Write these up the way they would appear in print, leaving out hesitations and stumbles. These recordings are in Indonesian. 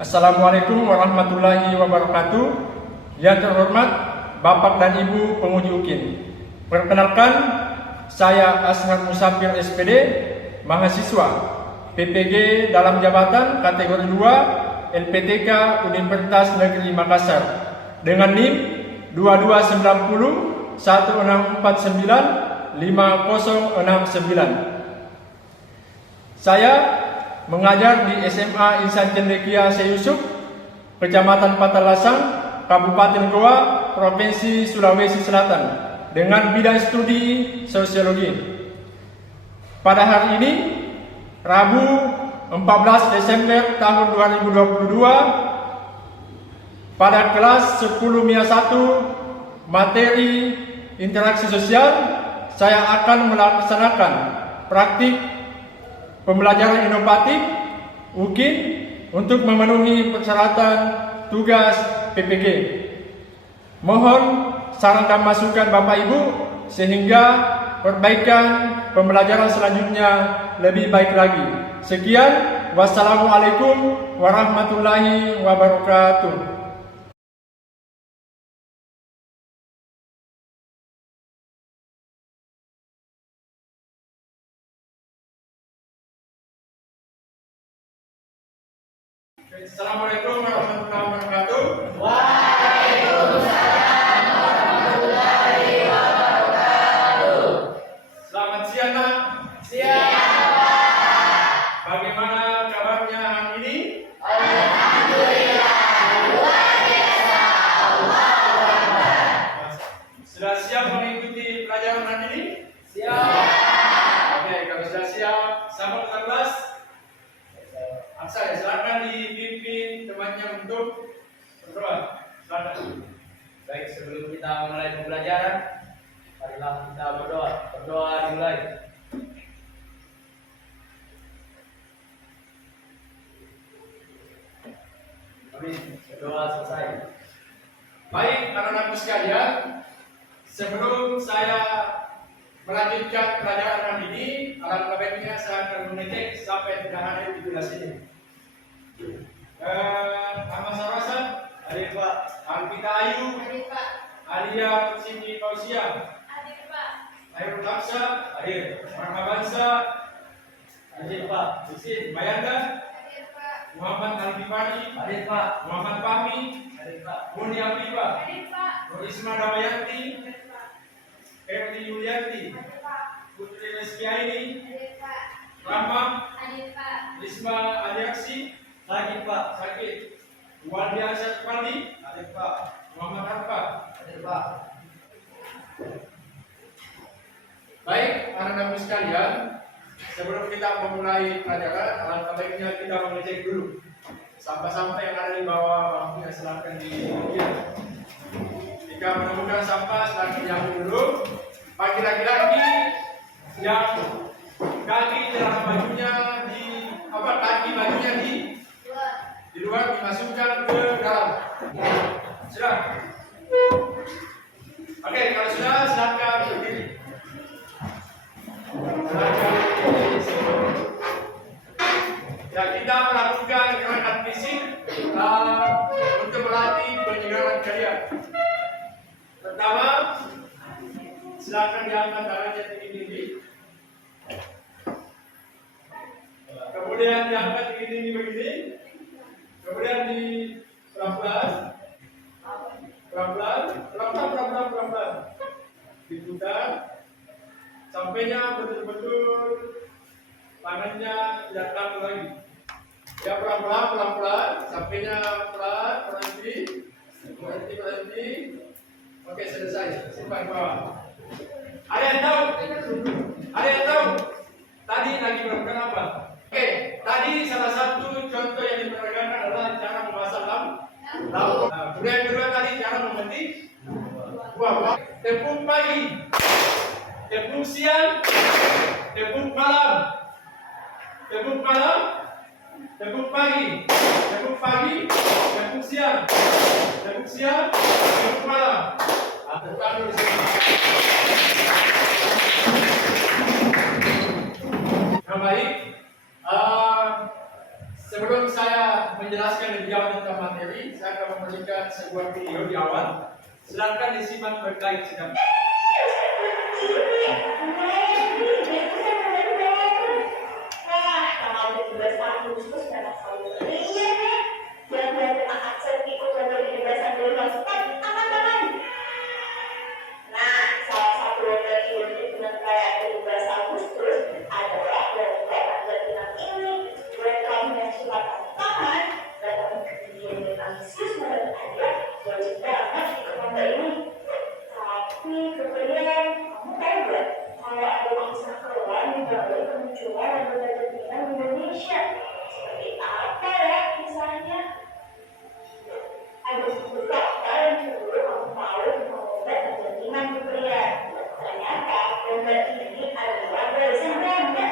Assalamualaikum warahmatullahi wabarakatuh. Yang terhormat Bapak dan Ibu penguji UKIN. Perkenalkan, saya Ashar Musafir SPD, mahasiswa PPG dalam jabatan kategori 2 LPTK Universitas Negeri Makassar dengan NIM 2290 1649 5069. Saya mengajar di SMA Insan Cendekia Seyusuf, Kecamatan Patalasang, Kabupaten Goa, Provinsi Sulawesi Selatan, dengan bidang studi sosiologi. Pada hari ini, Rabu 14 Desember tahun 2022, pada kelas 10 MIA 1 materi interaksi sosial, saya akan melaksanakan praktik pembelajaran inovatif UKIN untuk memenuhi persyaratan tugas PPG. Mohon saran dan masukan Bapak Ibu sehingga perbaikan pembelajaran selanjutnya lebih baik lagi. Sekian, wassalamualaikum warahmatullahi wabarakatuh. Assalamualaikum warahmatullahi wabarakatuh. Waalaikumsalam warahmatullahi wabarakatuh. Selamat siang, Nak. Siang, Pak. Bagaimana kabarnya hari ini? Alhamdulillah, luar biasa. Allahu Akbar. Sudah siap mengikuti pelajaran hari ini? Siap. Oke, kalau sudah siap, sambut ke kelas. Aksa, silakan dipimpin temannya untuk berdoa. Silakan. Baik, sebelum kita mulai pembelajaran, marilah kita berdoa. Berdoa dimulai. Amin. Berdoa selesai. Baik, anak-anakku sekalian, sebelum saya melanjutkan pelajaran hari ini, alangkah baiknya saya akan mengecek sampai tidak hadir di kelas ini. Ahmad Sarasa, Hadir, Pak. Alvita Ayu, Hadir, Pak. Alia Siti Kausia, Hadir, Pak. Airul Laksa, Hadir. Marhabansa, Hadir, Pak. Husin Bayanda, Hadir, Pak. Muhammad Alfifani, Hadir, Pak. Muhammad Fahmi, Hadir, Pak. Muni Afifa, Hadir, Pak. Risma Damayanti, Hadir, Pak. Erli Yulianti, Hadir, Pak. Putri Reskiaini, Hadir, Pak. Rama, Hadir, Pak. Risma Aliaksi, Sakit, Pak. sakit, Waldia Syafani, Hadir, Pak. Muhammad Arfa. Hadir, Pak. Baik, anak-anakku sekalian, sebelum kita memulai pelajaran, alangkah baiknya kita mengecek dulu sampah-sampah yang ada di bawah bangkunya, silakan diambil. Jika menemukan sampah, silakan diambil dulu. Bagi laki-laki yang kaki celana bajunya kaki bajunya di luar dimasukkan ke dalam. Sudah. Oke, kalau sudah silakan berdiri. Ya, kita melakukan gerakan fisik untuk melatih penyegaran kalian. Pertama, silakan diangkat tangannya tinggi-tinggi. Kemudian diangkat tinggi-tinggi begini. Kemudian di pelan-pelan, diputar sampainya betul-betul tangannya tidak kaku lagi. Ya, pelan-pelan, sampainya pelan, berhenti. Oke, selesai. Simpan bawah. Ada yang tahu? Tadi lagi melakukan apa? Oke, tadi salah satu contoh yang diperagakan adalah cara memasang lampu. Kemudian kedua tadi cara memetik buah. Tepung pagi, tepung siang, tepung malam, tepung pagi, tepung siang, tepung malam. Bukan dulu sini. Nah, baik. Sebelum saya menjelaskan lebih jauh sebuah video di awal. Silakan disimak berkait sedang. Tapi kemudian kamu tahu nggak kalau ada kisah keluar di balik kemunculan lagu Argentina di Indonesia? Seperti apa ya kisahnya? Ada sebuah fakta yang dulu kamu tahu tentang lomba Argentina kemudian. Ternyata lomba ini adalah warisan Belanda.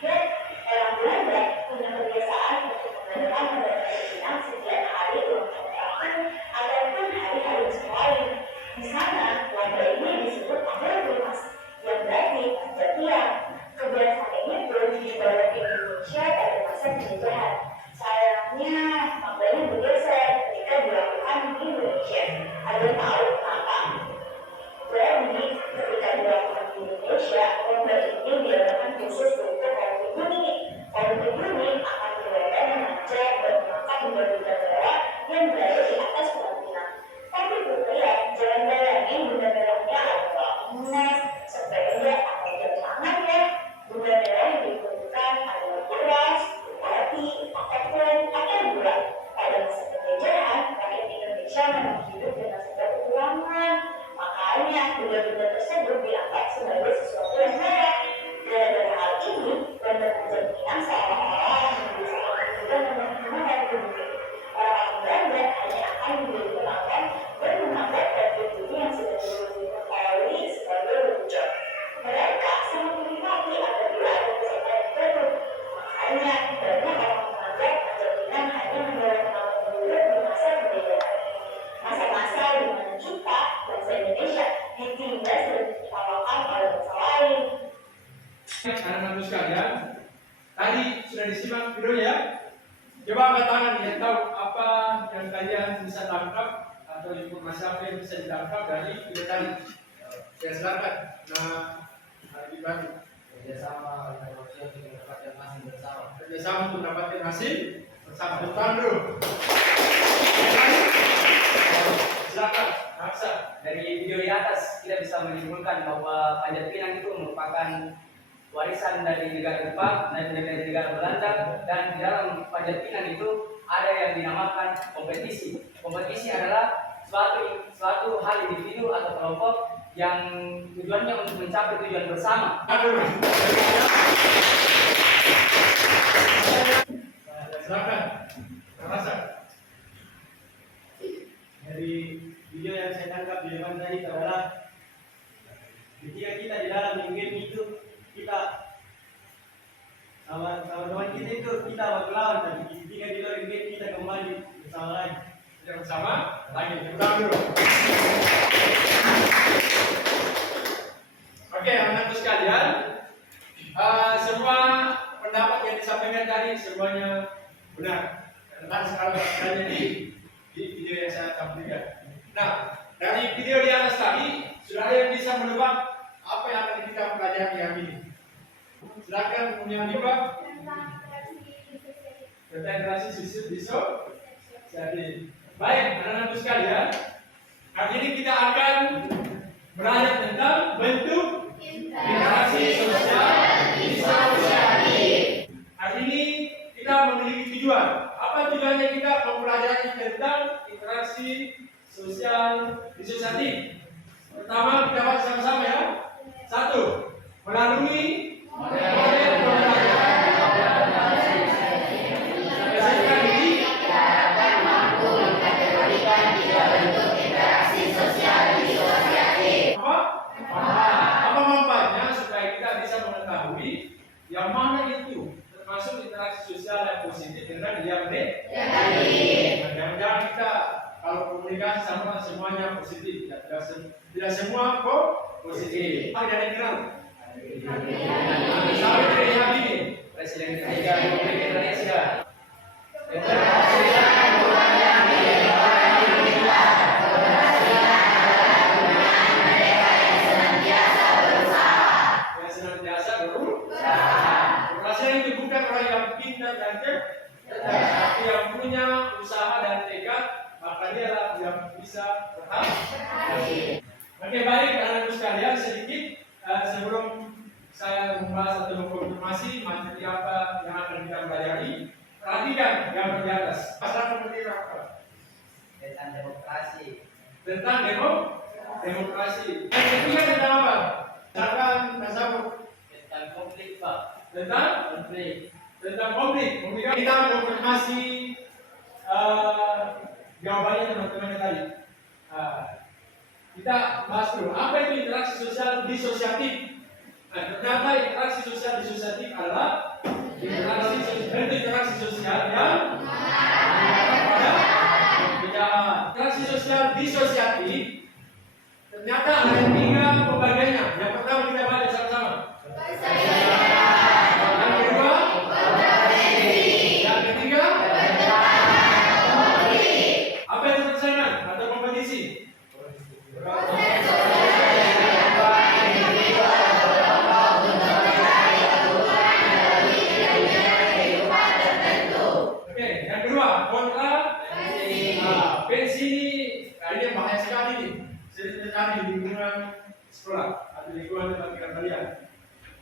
Dan orang Belanda punya kebiasaan untuk mengadakan lomba Argentina setiap hari ulang tahun ataupun hari-hari lain. Di sana, lomba ini disebut Agrikulmas, yang berarti perhatian. Kebiasaan ini belum dibawa ke Indonesia pada masa penjajahan. Sayangnya, lomba ini bergeser ketika dilakukan di Indonesia. Ada tahu kenapa? Jadi, ketika dilakukan di Indonesia, lomba ini diadakan khusus untuk kaum pribumi. Kaum pribumi akan berlomba mengajak dan mengangkat benda-benda mewah yang berada di atas pelaminan. Tapi kemudian jangan bayangin benda mewahnya adalah emas, sepeda, atau jam tangan ya. Benda mewah yang diperlukan adalah beras, roti, ataupun gula. Pada masa penjajahan, rakyat Indonesia memang hidup dengan segala kekurangan. Makanya benda-benda tersebut dianggap sebagai sesuatu yang mewah. Gara-gara hal ini, lomba Argentina seolah-olah menjadi salah satu yang dari dunia. Orang Belanda hanya akan menjadi penonton dan menganggap tragedi yang sudah dilalui sebagai lucu. Mereka sangat menikmati apabila ada peserta yang baru. Makanya banyak orang menganggap Argentina hanya membawa penonton buruk di masa penjajahan. Masa-masa di mana kita, bangsa Indonesia, ditindas dan ditawarkan oleh bangsa lain. Anak-anak sekalian, tadi sudah disimak videonya. Coba angkat tangan yang tahu apa yang kalian bisa tangkap atau informasi apa yang bisa ditangkap dari video tadi. Ya silakan. Nah, Bagi Kerjasama untuk mendapatkan hasil bersama. kerjasama untuk mendapatkan hasil bersama. Depan dulu. Silakan, Aksa. Dari video di atas kita bisa menyimpulkan bahwa Panjat Pinang itu merupakan warisan dari negara Jepang dan dari negara Belanda, dan di dalam Panjat Pinang itu ada yang dinamakan kompetisi. Kompetisi adalah suatu hal individu atau kelompok yang tujuannya untuk mencapai tujuan bersama. Aduh. Silakan, Aksa. Dari video yang saya tangkap di depan tadi adalah ketika kita di dalam game itu kita sama teman kita itu kita berlawan, tapi ketika di luar game kita kembali bersama lagi. Kita bersama lagi. Ulang dulu. Oke, anak-anak sekalian, semua pendapat yang disampaikan tadi semuanya benar. Dan sekarang berada di video yang saya tampilkan. Nah, dari video di atas tadi sudah ada yang bisa menebak apa yang akan kita pelajari hari ini. Silakan punya Pak. Tentang integrasi jadi baik, anak-anak sekalian, hari ini kita akan belajar tentang bentuk interaksi sosial disosiatif. Hari ini kita memiliki tujuan. Apa tujuannya kita mempelajari tentang interaksi sosial disosiatif? Pertama, kita baca sama-sama ya. 1. Melalui model pembelajaran berdasarkan diri dapat mampu mengkategorikan tiga bentuk interaksi sosial disosiatif. Apa manfaatnya supaya kita bisa mengetahui yang mana itu termasuk interaksi sosial yang positif dengan yang negatif. Jangan-jangan kita kalau komunikasi sama semuanya positif, tidak semua kok positif. Ada yang kenal? Sahabat dari Habibie, Presiden ketiga Republik Indonesia. sekalian, sedikit sebelum saya membahas atau mengkonfirmasi materi apa yang akan kita pelajari, perhatikan yang di atas. Pasal kemudian apa? Tentang demokrasi. Tentang demokrasi. Yang ketiga tentang apa? Misalkan Nasabur. Tentang konflik, Pak. Tentang Konflik. Kemudian kita mengkonfirmasi jawabannya teman-teman tadi. Kita bahas dulu apa itu interaksi sosial disosiatif. Ternyata interaksi sosial disosiatif adalah interaksi sosial yang interaksi sosial disosiatif. Ternyata ada 3 pembagiannya. Yang pertama kita baca sama-sama. Yang kedua, yang ketiga, apa itu persaingan atau kompetisi? Oke, yang kedua, kontra pensi. Ini yang bahaya sekali nih. Sering terjadi di lingkungan sekolah atau lingkungan tempat tinggal kalian.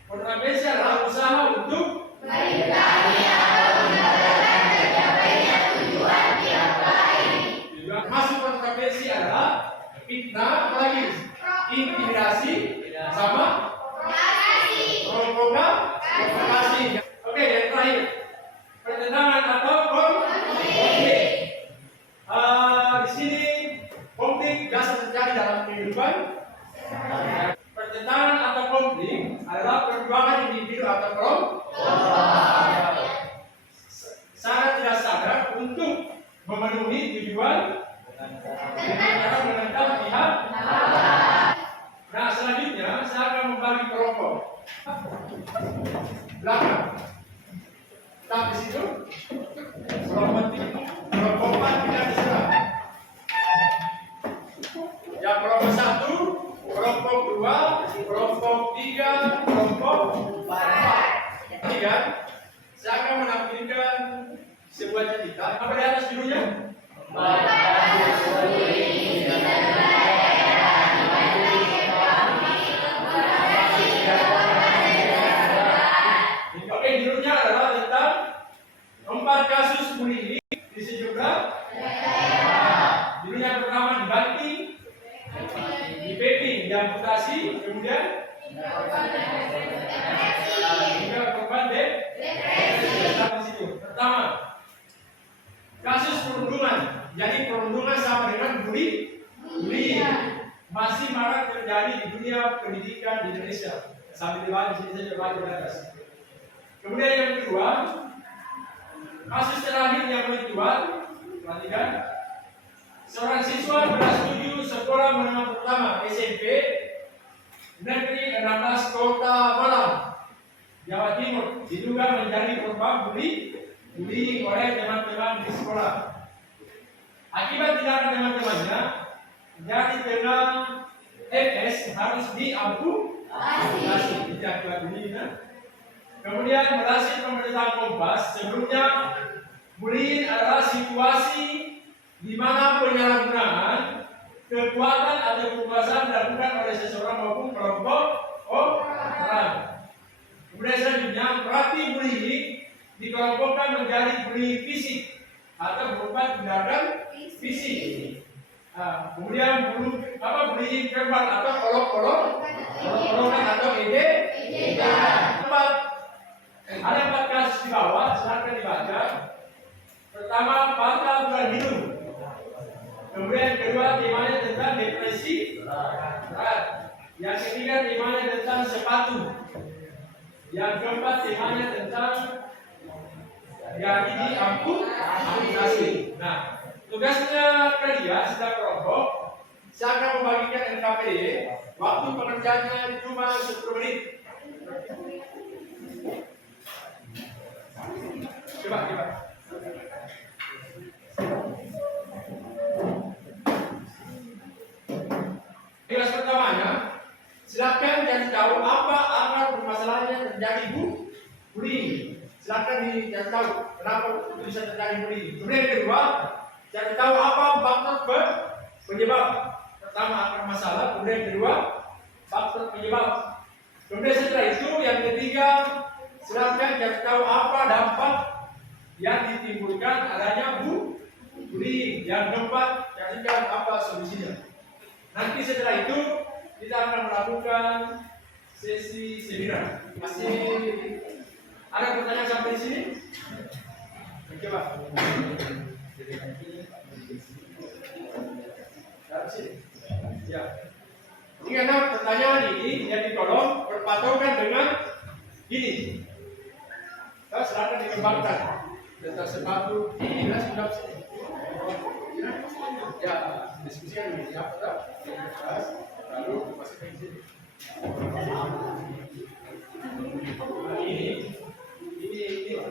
Kontra pensi adalah usaha untuk juga masuk kontra pensi adalah fitnah, apalagi intimidasi sama provokasi. Oke, yang terakhir pertentangan atau konflik. Di sini konflik biasa terjadi dalam kehidupan. Pertentangan atau konflik adalah perjuangan individu atau kelompok secara tidak sadar untuk memenuhi tujuan dengan cara menentang pihak. Nah, selanjutnya saya akan membagi kelompok belakang. Kita di situ kelompokan tidak diserah. Yang kelompok 1, kelompok 2, kelompok 3, kelompok 4. Ini kan, saya akan menampilkan sebuah cerita. Apa di atas judulnya? Oke, judulnya adalah tentang 4 kasus bullying di sejumlah daerah. Judul yang pertama dibanting, dipeping, diamputasi, kemudian juga korban depresi. Pertama, kasus perundungan. Jadi perundungan sama dengan bullying. Masih marak terjadi di dunia pendidikan di Indonesia. Sampai di bawah sini saja baca di atas. Kemudian yang kedua, kasus terakhir yang kedua, perhatikan. Seorang siswa kelas 7 sekolah menengah pertama SMP Negeri 16 Kota Malang, Jawa Timur diduga menjadi korban bullying oleh teman-teman di sekolah. Akibat tindakan teman-temannya, jadi dengan MS harus diamputasi. Kemudian berhasil pemberitaan Kompas, sebelumnya bullying adalah situasi di mana penyalahgunaan kekuatan atau kekuasaan dilakukan oleh seseorang maupun kelompok orang. Kemudian selanjutnya, berarti bullying dikelompokkan menjadi bullying fisik atau berupa tindakan fisik. Kemudian bullying verbal atau olok-olokan atau ejekan. Ada 4 kasus di bawah, silakan dibaca. Pertama, patah tulang hidung. Kemudian kedua, temanya tentang depresi berat. Yang ketiga, temanya tentang sepatu. Yang keempat, temanya tentang diamputasi. Nah, tugasnya kalian sudah kelompok. Saya akan membagikan NKPD. Waktu pengerjaannya cuma 10 menit. Coba. Tugas pertamanya, silakan cari tahu apa akar permasalahan yang terjadi bullying. Silakan dicari tahu kenapa itu bisa terjadi bullying. Kemudian yang kedua, cari tahu apa faktor penyebab. Pertama akar masalah, kemudian yang kedua Sedangkan kita tahu apa dampak yang ditimbulkan adanya bullying. Yang keempat, carikan apa solusinya. Nanti setelah itu kita akan melakukan sesi seminar. Masih ada pertanyaan sampai di sini? Oke Pak. Dari sini. Ya. Ini karena pertanyaan ini yang di kolom berpatokan dengan ini. Kita silakan dikembangkan. Data sepatu ini sudah ya diskusikan ini apa tak? Lalu masukkan di sini. Ini ya,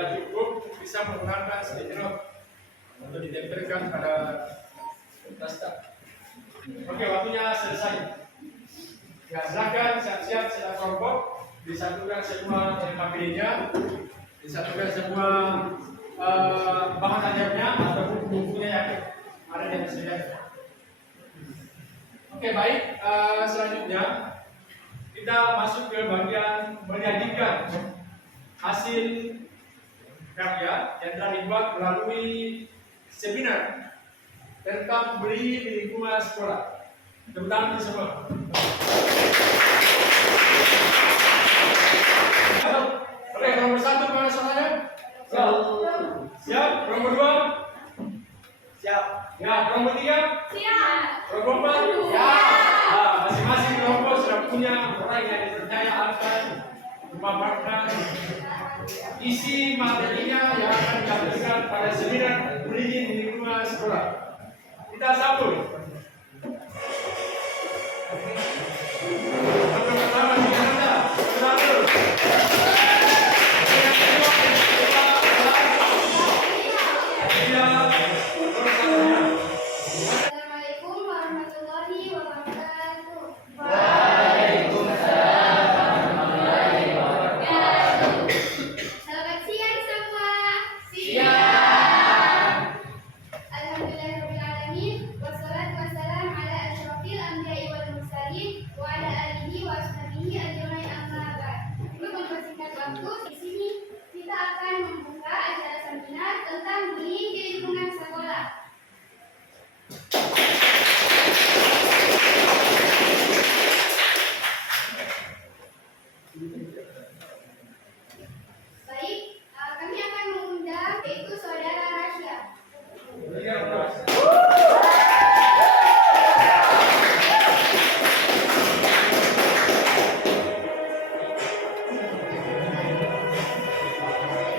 Bila cukup bisa menggunakan sticky note untuk ditempelkan pada daftar. Oke, waktunya selesai. Ya, silakan siap-siap sedang kelompok, disatukan semua LKPD-nya, disatukan semua bahan ajarnya atau bukunya yang ada di atas meja. Oke, baik. Selanjutnya kita masuk ke bagian menyajikan hasil karya yang telah dibuat melalui seminar tentang bullying di lingkungan sekolah. Tepuk tangan untuk semua. Oke, nomor 1 mana soalnya? Siap. Siap. Nomor 2? Siap. Ya, nomor 3? Siap. Nomor 4? Ya. Nah, masing-masing kelompok sudah punya orang yang dipercaya akan memaparkan isi materinya yang akan disampaikan pada seminar bullying di lingkungan sekolah. Kita sambut. Yang pertama di Anda, selalu. Yang kedua, Assalamualaikum warahmatullahi wabarakatuh. Selamat siang semua. Alhamdulillahirrahmanirrahim. Wassalatu wassalam ala asyrafil anbiya'i wal mursalin wa ala alihi wa ashabihi ajmain amma ba'd. Untuk mempersingkat waktu, di sini kita akan membuka acara seminar tentang bullying di lingkungan sekolah. Baik, kami akan mengundang yaitu saudara Rasya.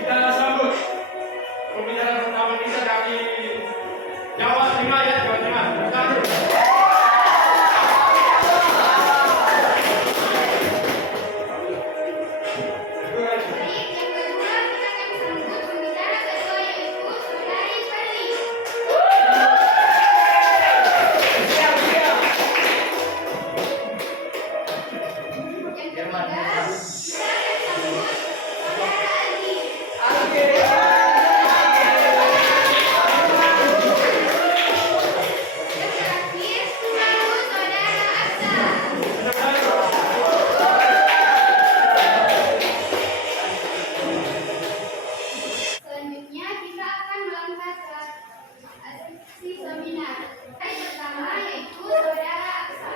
Kita sambut pembicara pertama kita dari Jawa Tengah ya, Jawa Tengah. Sambut. Baik, yang kedua kita akan sambut pembicara kedua yaitu saudari Feli. Yang ketiga kita akan sambut saudara Aldi. Yang terakhir sambut saudara Aksa. Selanjutnya kita akan melangkah ke sesi seminar. Yang pertama yaitu saudara Aksa.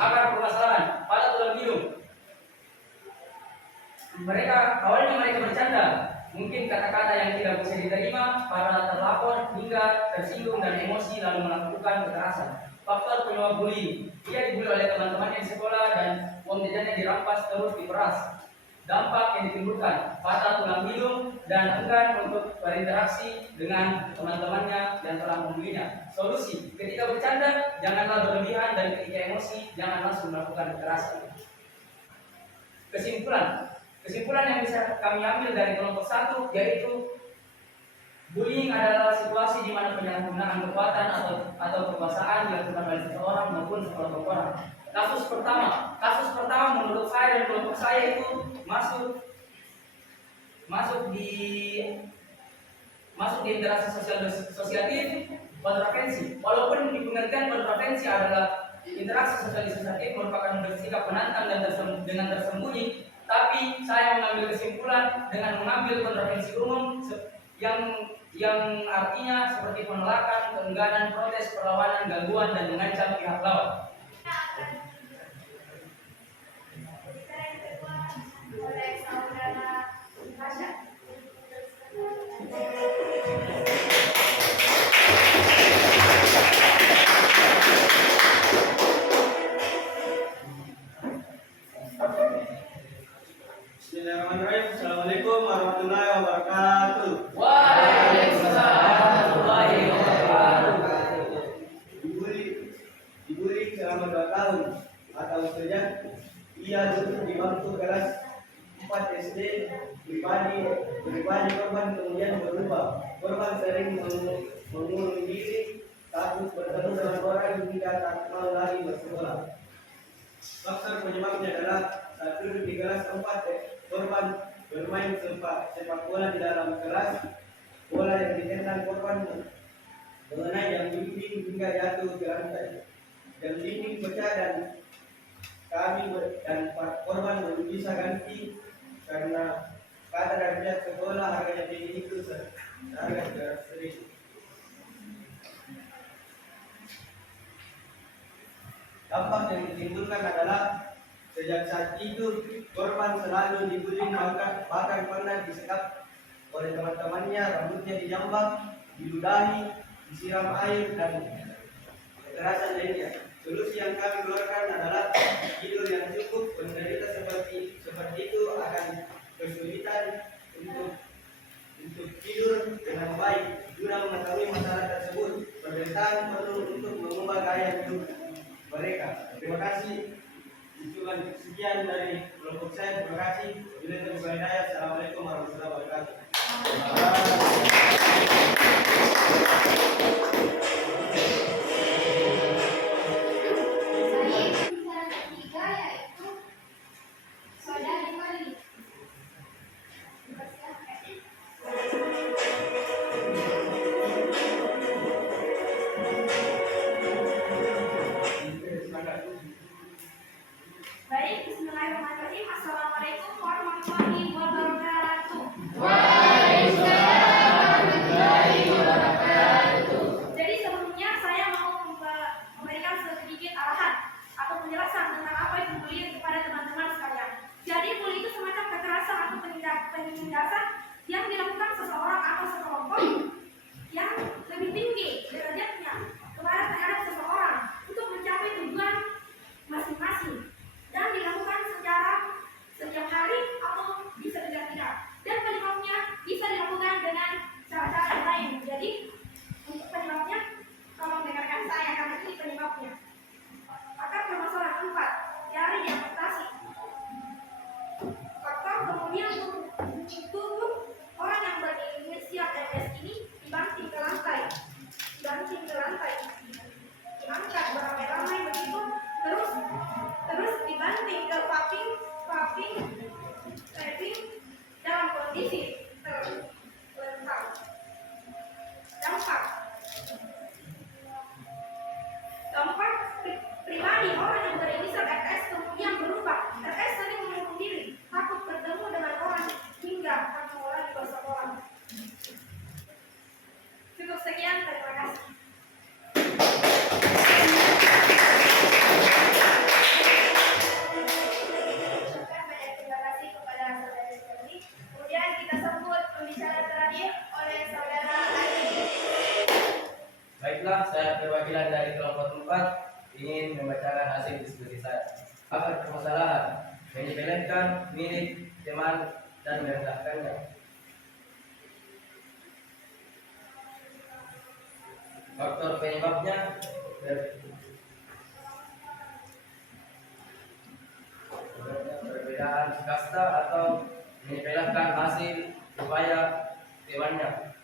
Akar permasalahan pada tulang hidung. Awalnya mereka bercanda, mungkin kata-kata yang tidak bisa diterima para terlapor hingga tersinggung dan emosi lalu melakukan kekerasan. Faktor penyebab bullying, ia dibully oleh teman-temannya di sekolah dan uang jajannya dirampas terus diperas. Dampak yang ditimbulkan patah tulang hidung dan enggan untuk berinteraksi dengan teman-temannya yang telah membulinya. Solusi, ketika bercanda janganlah berlebihan dan ketika emosi jangan langsung melakukan kekerasan. Kesimpulan yang bisa kami ambil dari kelompok 1 yaitu bullying adalah situasi di mana penyalahgunaan kekuatan atau kekuasaan dilakukan oleh seseorang maupun sekelompok orang. Kasus pertama menurut saya dan kelompok saya itu masuk di interaksi sosiatif kontravensi. Walaupun di pengertian kontravensi adalah interaksi sosiatif merupakan bersikap menantang dan dengan tersembunyi, tapi saya mengambil kesimpulan dengan mengambil kontravensi umum yang artinya seperti penolakan, keengganan, protes, perlawanan, gangguan, dan mengancam pihak lawan. Oleh saudara Rasya. Bismillahirrahmanirrahim. Assalamualaikum warahmatullahi wabarakatuh. Waalaikumsalam warahmatullahi wabarakatuh. Dibully selama 2 tahun atau saja ia duduk di bangku kelas 4 SD, pribadi korban kemudian berubah. Korban sering mengurung diri, takut bertemu dengan orang hingga tak mau lagi bersekolah. Faktor penyebabnya adalah saat duduk di kelas 4, korban bermain sepak bola di dalam kelas. Bola yang ditendang korban mengenai jam dinding hingga jatuh ke lantai. Jam dinding pecah dan korban belum bisa ganti karena kata dari pihak sekolah harganya tinggi itu harga sering. Dampak yang ditimbulkan adalah sejak saat itu korban selalu dibully, bahkan pernah disekap oleh teman-temannya, rambutnya dijambak, diludahi, disiram air dan kekerasan lainnya. Solusi yang kami keluarkan adalah tidur yang cukup. Penderita seperti itu akan kesulitan untuk tidur dengan baik. Guna mengetahui masalah tersebut, pemerintahan perlu untuk mengubah gaya hidup mereka. Terima kasih. Cukup sekian dari kelompok saya. Terima kasih. Assalamualaikum warahmatullahi wabarakatuh. Pembicara ketiga yaitu Saudari Mali. Baik, bismillahirrahmanirrahim. Assalamualaikum warahmatullahi wabarakatuh. Jadi sebelumnya saya mau memberikan sedikit arahan atau penjelasan tentang apa itu bullying kepada teman-teman sekalian. Jadi bullying itu semacam kekerasan atau penindasan yang dilakukan seseorang atau sekelompok yang lebih tinggi derajatnya kepada terhadap seseorang untuk mencapai tujuan masing-masing dan dilakukan secara setiap hari atau bisa tidak, dan penyebabnya bisa dilakukan dengan cara-cara yang lain. Jadi untuk penyebabnya, tolong dengarkan saya karena ini penyebabnya. Akar permasalahan 4 dari diadaptasi. Faktor kemudian tubuh orang yang berinisial MS ini dibanting ke lantai, diangkat beramai-ramai begitu, terus dibanting ke paping dalam kondisi terlentang. Dampak pribadi orang yang berinisial RS kemudian berubah. RS sering mengurung diri, takut bertemu dengan orang hingga tak mau lagi bersekolah. Cukup sekian, terima kasih. Ucapkan banyak terima kasih kepada saudara sekali. Kemudian kita sambut pembicara terakhir oleh saudara Ali. Baiklah, saya perwakilan dari kelompok 4 ingin membacakan hasil diskusi saya. Akar permasalahan menyepelekan milik teman dan merendahkannya. Faktor penyebabnya perbedaan kasta atau menyepelekan hasil upaya temannya.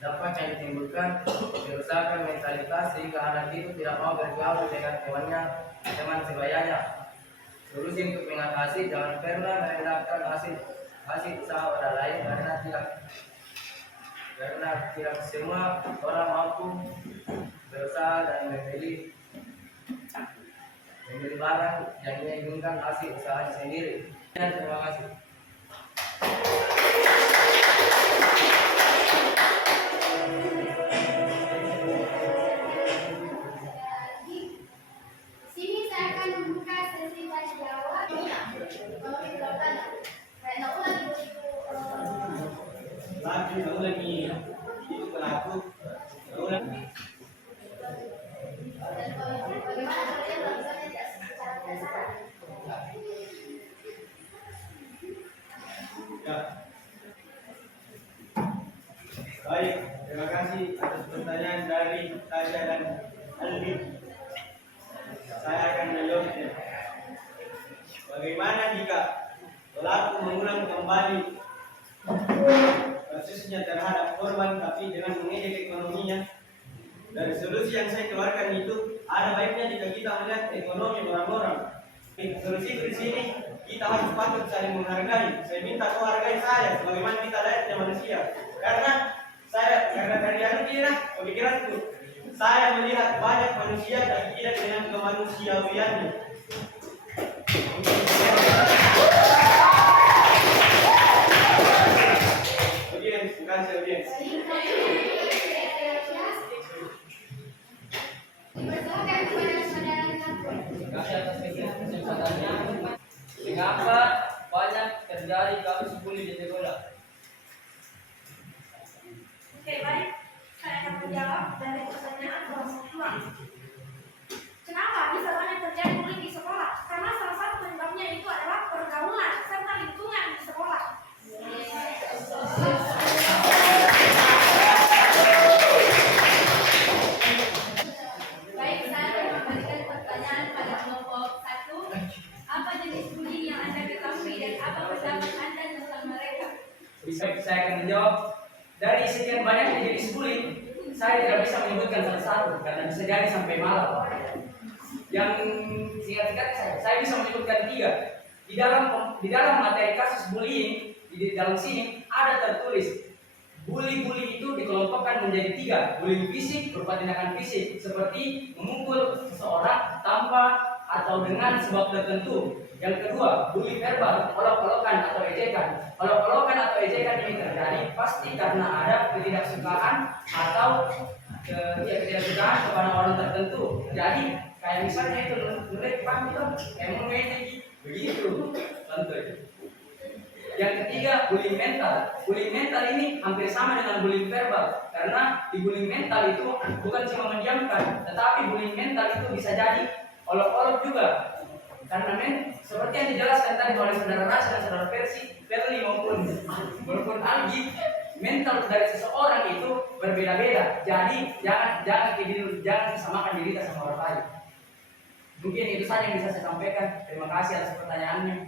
Dampak yang ditimbulkan kerusakan mentalitas sehingga anak itu tidak mau bergaul dengan teman sebayanya. Solusi untuk mengatasi, jangan pernah merendahkan hasil usaha orang lain karena tidak semua orang mampu berusaha dan membeli barang yang ia inginkan hasil usahanya sendiri. Dan terima kasih. Sini saya akan membuka sesi tanya jawab. Kalau di belakang, saya ulang begitu. Lagi itu pelaku. Dan bagaimana kalian melakukannya secara dasar? Ya. Baik, terima kasih atas pertanyaan dari Tasya dan Aldi. Saya akan menjawabnya. Bagaimana jika pelaku mengulang kembali kasusnya terhadap korban tapi dengan mengejek ekonominya. Dari solusi yang saya keluarkan itu ada baiknya jika kita melihat ekonomi orang-orang. Solusi di sini kita harus patut saling menghargai. Saya minta kau hargai saya sebagaimana kita layaknya manusia. Karena dari anu kira pemikiranku, saya melihat banyak manusia tapi tidak dengan kemanusiawiannya. Audiens, bukan saya audiens. Dipersilakan kepada saudara Campur. Terima kasih atas kesempatannya. Mengapa banyak terjadi kasus bully di sekolah? Oke, baik. Saya akan menjawab dari pertanyaan perempuan. Kenapa bisa banyak terjadi bullying di sekolah? Karena salah satu penyebabnya itu adalah pergaulan serta lingkungan di sekolah. Baik, saya akan memberikan pertanyaan pada kelompok 1. Apa jenis bullying yang Anda ketahui dan apa pendapat Anda tentang mereka? Saya akan menjawab. Dari sekian banyaknya jenis bullying, saya tidak bisa menyebutkan satu-satu karena bisa jadi sampai malam. Yang singkat-singkat saya bisa menyebutkan 3. Di dalam materi kasus bullying di dalam sini ada tertulis bully itu dikelompokkan menjadi 3. Bullying fisik berupa tindakan fisik seperti memukul seseorang tanpa atau dengan sebab tertentu. Yang kedua, bully verbal, olok-olokan atau ejekan. Olok-olokan atau ejekan ini terjadi pasti karena ada ketidaksukaan atau ketidaksukaan kepada orang tertentu. Jadi kayak misalnya itu menurut Pak itu emosi begitu contoh. Yang ketiga, bullying mental. Bullying mental ini hampir sama dengan bullying verbal karena di bullying mental itu bukan cuma mendiamkan, tetapi bullying mental itu bisa jadi olok-olok juga. Karena seperti yang dijelaskan tadi oleh saudara Rasi dan saudara Perli maupun Algi, mental dari seseorang itu berbeda-beda. Jadi jangan samakan diri kita sama orang lain. Mungkin itu saja yang bisa saya sampaikan. Terima kasih atas pertanyaannya.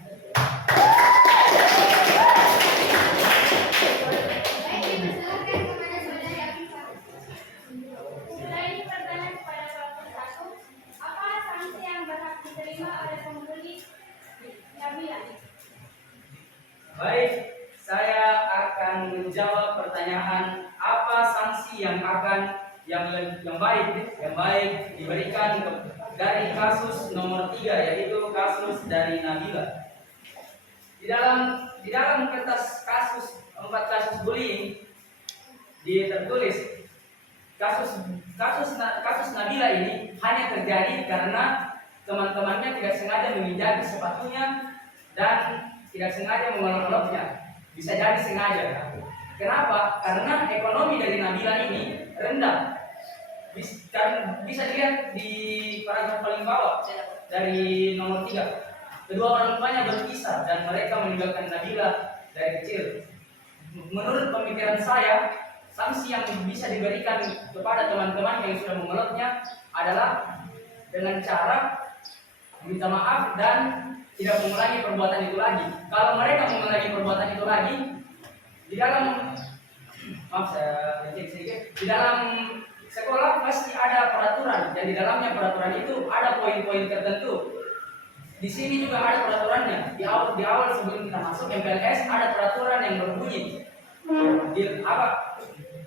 Baik, dipersilakan kepada saudari Afifah. Selain pertanyaan kepada kelompok 1, apa sanksi yang berhak diterima oleh pembuli Nabila? Baik, saya akan menjawab pertanyaan apa sanksi yang baik diberikan dari kasus nomor 3 yaitu kasus dari Nabila. Di dalam kertas kasus 4 kasus bullying tertulis kasus Nabila ini hanya terjadi karena teman-temannya tidak sengaja menginjaki sepatunya dan tidak sengaja mengolok-oloknya. Bisa jadi sengaja. Kenapa? Karena ekonomi dari Nabila ini rendah. Bisa dilihat di paragraf paling bawah dari nomor 3. Kedua orang tuanya berpisah dan mereka meninggalkan Nabila dari kecil. Menurut pemikiran saya, sanksi yang bisa diberikan kepada teman-teman yang sudah mengoloknya adalah dengan cara minta maaf dan tidak mengulangi perbuatan itu lagi. Kalau mereka mengulangi perbuatan itu lagi, di dalam sekolah pasti ada peraturan dan di dalamnya peraturan itu ada poin-poin tertentu. Di sini juga ada peraturannya. Di awal sebelum kita masuk MPLS ada peraturan yang berbunyi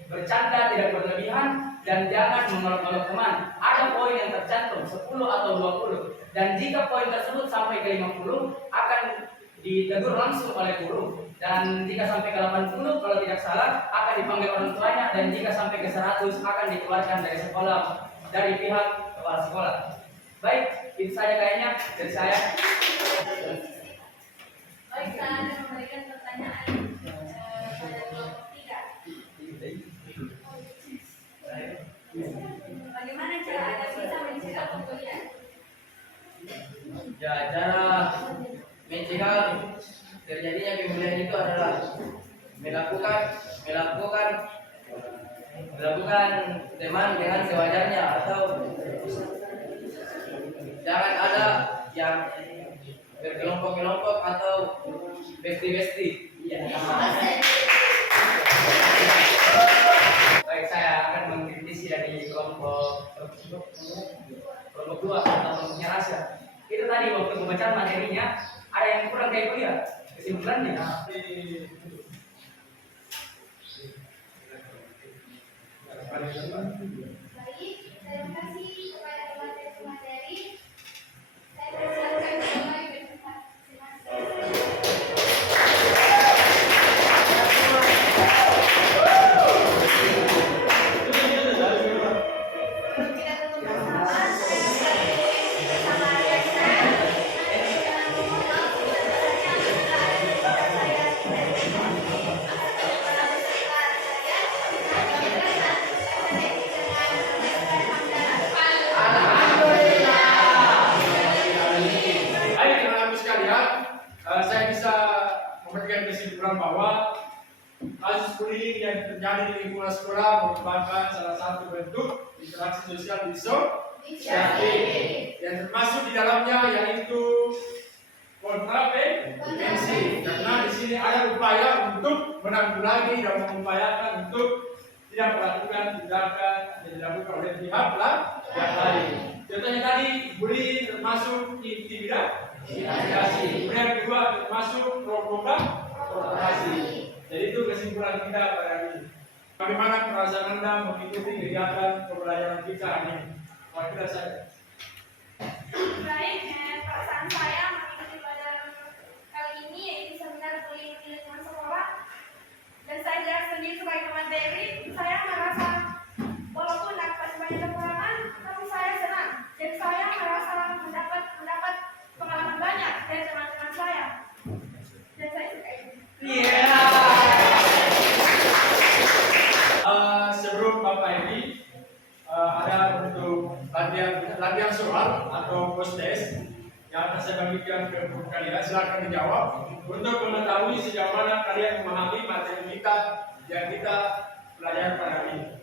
bercanda tidak berlebihan dan jangan mengolok-olok teman. Ada poin yang tercantum 10 atau 20 dan jika poin tersebut sampai ke 50 akan ditegur langsung oleh guru dan jika sampai ke 80 kalau tidak salah akan dipanggil orang tuanya dan jika sampai ke 100 akan dikeluarkan dari sekolah dari pihak kepala sekolah. Baik, itu saja kayaknya dari saya. Baik, saya akan memberikan pertanyaan pada kelompok 3. Bagaimana cara Anda bisa mencegah pembulian? Ya, cara mencegah terjadinya pembulian itu adalah melakukan teman dengan sewajarnya atau jangan ada yang berkelompok-kelompok atau besti-besti. Iya. Baik, saya akan mengkritisi dari kelompok 2 atau kelompoknya Rasya. Itu tadi waktu pembacaan materinya ada yang kurang kayak kuliah. Kesimpulannya, Baik, terima kasih kepada pemateri-pemateri. Saya persilakan mulai berpresentasi. Kita tutup bersama. Saya bersama Reza. Baik, teman-teman sekalian, saya bisa memberikan kesimpulan bahwa kasus bullying yang terjadi di lingkungan sekolah merupakan salah satu bentuk interaksi sosial disosialisasi yang termasuk di dalamnya yaitu kontravensi, karena di sini ada upaya untuk menanggulangi dan mengupayakan untuk tidak melakukan tindakan yang dilakukan oleh pihak yang lain. Contohnya tadi bullying termasuk intimidasi, kemudian kedua termasuk provokasi. Jadi itu kesimpulan kita pada hari ini. Bagaimana perasaan Anda mengikuti kegiatan pembelajaran kita hari ini? Wakil saya. Baik, perasaan saya mengikuti pelajaran kali ini yaitu seminar bullying di lingkungan sekolah. Dan saya lihat sendiri sebagai pemateri, saya merasa walaupun dapat banyak kekurangan, tapi saya senang. Dan saya merasa mendapat pengalaman banyak dari teman-teman saya. Dan saya suka itu. Sebelum Bapak ini ada untuk latihan soal atau post test yang akan saya bagikan ke kalian. Silakan dijawab untuk mengetahui sejauh mana kalian memahami materi kita yang kita pelajari pada hari ini.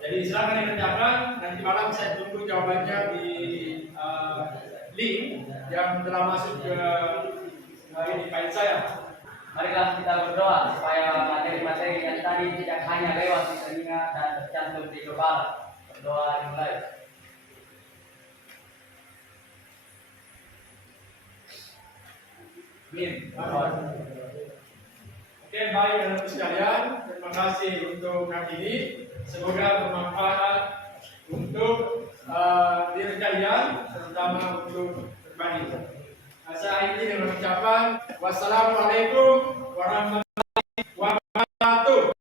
Jadi silakan dikerjakan. Nanti malam saya tunggu jawabannya di link yang telah masuk ke ini file saya. marilah kita berdoa supaya materi-materi yang tadi tidak hanya lewat di telinga dan tercantum di kepala. Berdoa dimulai. Amin. Oke, baik anak sekalian, terima kasih untuk hari ini. Semoga bermanfaat untuk diri kalian, terutama untuk pribadi. Saya akhiri dengan ucapan wassalamualaikum warahmatullahi wabarakatuh.